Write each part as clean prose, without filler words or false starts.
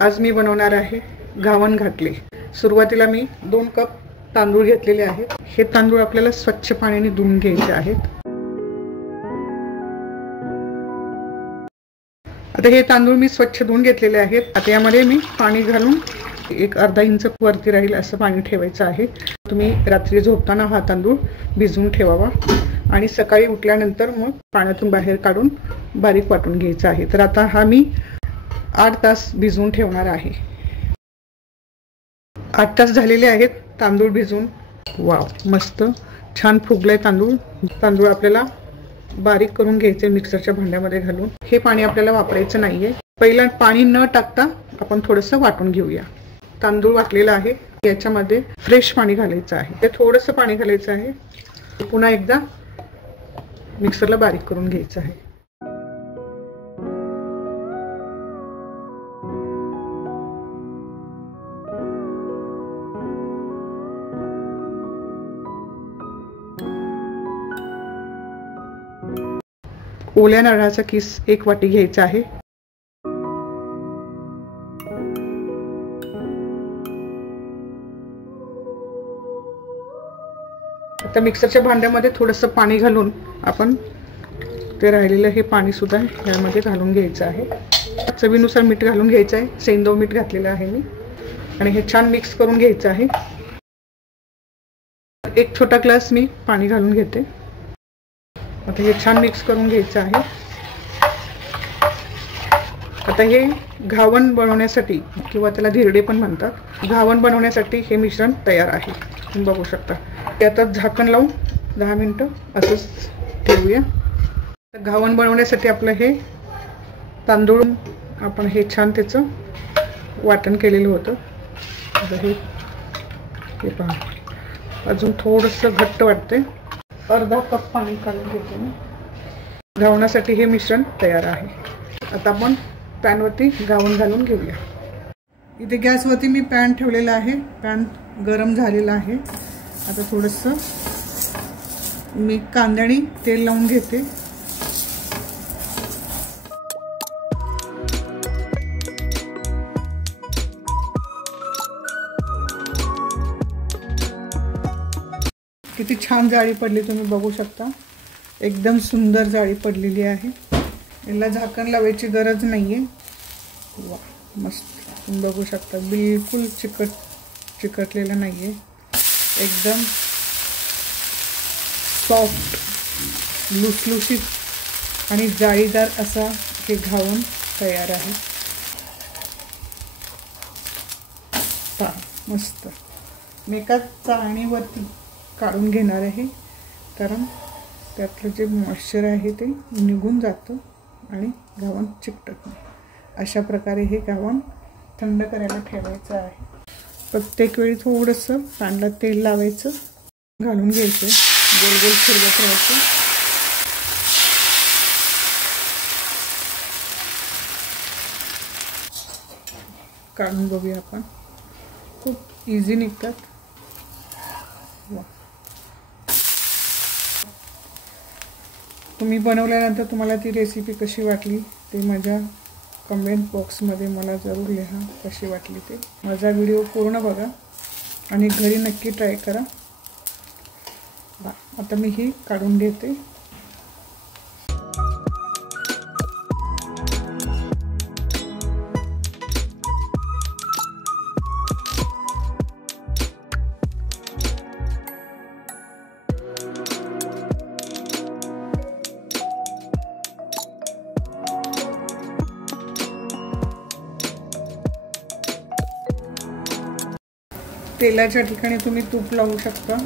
आज मी बनवणार आहे घावन घाटले। सुरुवातीला मी 2 कप तांदूळ घेतलेले आहेत। हे तांदूळ आपल्याला स्वच्छ पाण्याने धुवून घ्यायचे आहेत। आता हे तांदूळ मी स्वच्छ धुवून घेतलेले आहेत। आता यामध्ये मी पाणी घालून एक अर्धा इंच वरती राहील असं पाणी ठेवायचं आहे। तुम्ही रात्री झोपताना हा तांदूळ भिजवून ठेवावा आणि सकाळी उठल्यानंतर मग पाण्यातून बाहेर काढून बारीक वाटून घ्यायचा आहे। तर आता हा मी 8 तास भिजवून ठेवणार आहे। 8 तास झालेले आहेत तांदूळ भिजून। वाव, मस्त छान फुगलाय तांदूळ। तांदूळ आपल्याला बारीक करून घ्यायचे मिक्सरच्या भांड्यामध्ये घालून। हे पाणी आपल्याला वापरायचं नाहीये। पहिला पाणी न टाकता आपण थोडंसं वाटून घेऊया। तांदूळ वाटलेला आहे, याच्यामध्ये फ्रेश पाणी घालायचं आहे। ते थोडंसं पाणी घालायचं आहे। पुन्हा एकदा मिक्सरला बारीक करून घ्यायचं आहे। ओल्या नारळाचा किस 1 वाटी घ्यायचा आहे। आता मिक्सरच्या भांड्यामध्ये थोडंसं पाणी घालून आपण ते राहिलेलं हे पाणी सुद्धा यामध्ये घालून घ्यायचं आहे। चवीनुसार मीठ घालून घ्यायचं आहे। सेंदव मीठ घातलेलं आहे मी आणि हे छान मिक्स करून घ्यायचं आहे। 1 छोटा ग्लास मी पाणी घालून घेते। आता हे छान मिक्स करून घ्यायचं आहे। आता हे घावन बनवण्यासाठी किंवा त्याला धिरडे पण म्हणतात, घावन बनवण्यासाठी हे मिश्रण तयार आहे। तुम्ही बघू शकता। आता झाकण लावून 10 मिनिटं असंच ठेवूया। घावन बनवण्यासाठी आपलं हे तांदूळ आपण हे छान त्याचं वाटण केलेलं होतं। आता हे पहा, अजून थोडंसं घट्ट वाटतंय। अर्धा कप पाणी काढून घेते मी। घावण्यासाठी हे मिश्रण तयार आहे। आता आपण पॅनवरती घावन घालून घेऊया। इथे गॅसवरती मी पॅन ठेवलेला आहे। पॅन गरम झालेला आहे। आता थोडंसं मी कांद्याने तेल लावून घेते। किती छान जाळी पडली तुम्ही बघू शकता। एकदम सुंदर जाळी पडलेली आहे। याला झाकण लावायची गरज नाहीये। वा, मस्त तुम्ही बघू शकता। बिलकुल चिकटलेलं नाहीये। एकदम सॉफ्ट, लुसलुशीत आणि जाळीदार असा हे घावन तयार आहे। पहा, मस्त। मी एका चाळणीवरती काढून घेणार आहे, कारण त्यातलं जे मॉइश्चर आहे ते निघून जातं आणि घावन चिकटत नाही। अशा प्रकारे हे घावन थंड करायला ठेवायचं आहे। प्रत्येक वेळी थोडंसं पॅनला तेल लावायचं, घालून घ्यायचं, गोल गोल फिरवत राहायचं। काढून बघूया आपण। खूप इझी निघतात। वा, तुम्ही बनवल्यानंतर तुम्हाला ती रेसिपी कशी वाटली ते माझ्या कमेंट बॉक्समध्ये मला जरूर लिहा, कशी वाटली ते। माझा व्हिडिओ पूर्ण बघा आणि घरी नक्की ट्राय करा। आता मी ही काढून घेते। तेलाच्या ठिकाणी तुम्ही तूप लावू शकता।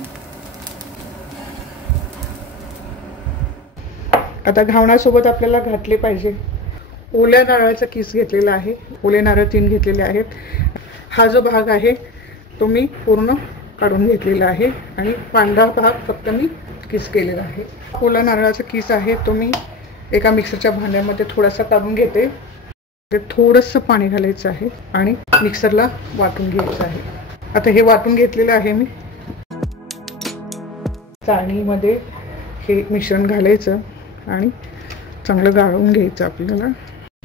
आता घावण्यासोबत आपल्याला घातले पाहिजे ओल्या नारळाचा किस घेतलेला आहे। ओले नारळ 3 घेतलेले आहेत। हा जो भाग आहे तो मी पूर्ण काढून घेतलेला आहे आणि पांढरा भाग फक्त मी किस केलेला आहे। ओला नारळाचा किस आहे तो मी एका मिक्सरच्या भांड्यामध्ये थोडासा काढून घेते। ते थोडंसं पाणी घालायचं आहे आणि मिक्सरला वाटून घ्यायचं आहे। आता हे वाटून घेतलेलं आहे मी। चाळणीमध्ये हे मिश्रण घालायचं आणि चांगलं गाळून घ्यायचं आपल्याला।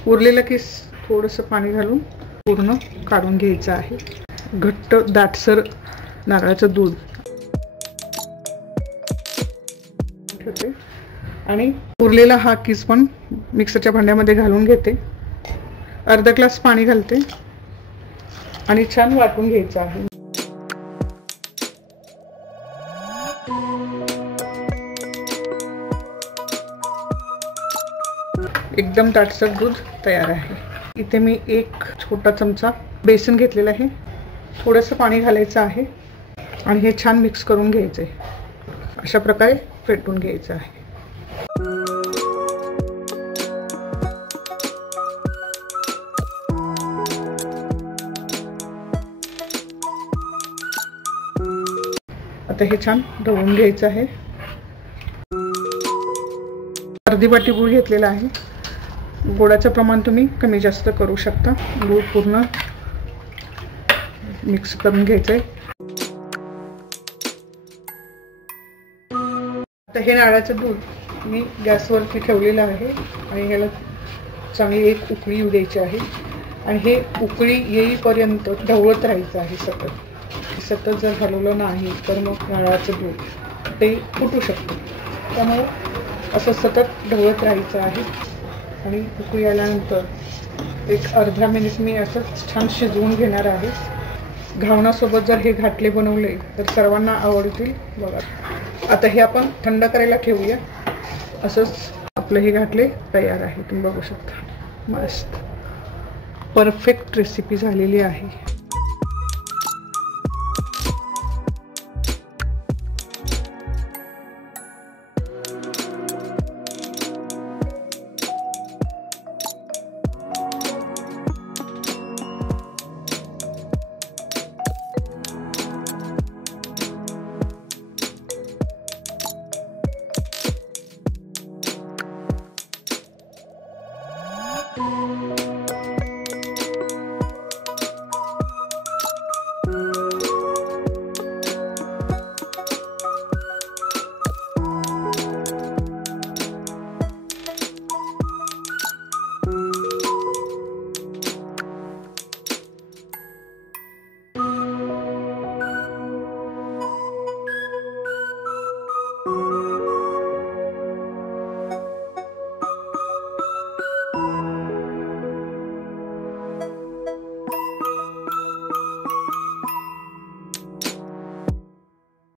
उरलेलं किस थोडंसं पाणी घालून पूर्ण काढून घ्यायचं आहे. घट्ट दाटसर नारळाचं दूध ठेवते आणि उरलेला हा किस पण मिक्सरच्या भांड्यामध्ये घालून घेते. अर्धा ग्लास पाणी घालते आणि छान वाटून घ्यायचं आहे. एकदम दाटसर दूध तयार आहे. इथे मी एक छोटा चमचा बेसन घेतलेला आहे. थोडंसं पाणी घालायचं आहे आणि हे छान मिक्स करून घ्यायचं आहे. अशा प्रकारे फेटून घ्यायचं आहे. आता हे छान ढवळून घ्यायचं आहे. अर्धी वाटी गूळ घेतलेला आहे. गोडाचं प्रमाण तुम्ही कमी जास्त करू शकता. गूळ पूर्ण मिक्स करून घ्यायचंय. आता हे नारळाचं दूध मी गॅसवरती ठेवलेलं आहे आणि ह्याला चांगली एक उकळी येऊ द्यायची आहे आणि हे उकळी येईपर्यंत ढवळत राहायचं आहे. सतत जर हलवलं नाही तर मग नारळाचं दूध ते फुटू शकतं. त्यामुळे असं सतत ढवळत राहायचं आहे आणि उकळी आल्यानंतर एक अर्धा मिनिट मी असं छान शिजवून घेणार आहे. घावणासोबत जर हे घाटले बनवले तर सर्वांना आवडतील बघा. आता हे आपण थंड करायला ठेवूया. असंच आपलं हे घाटले तयार आहे. तुम्ही बघू शकता. मस्त परफेक्ट रेसिपी झालेली आहे.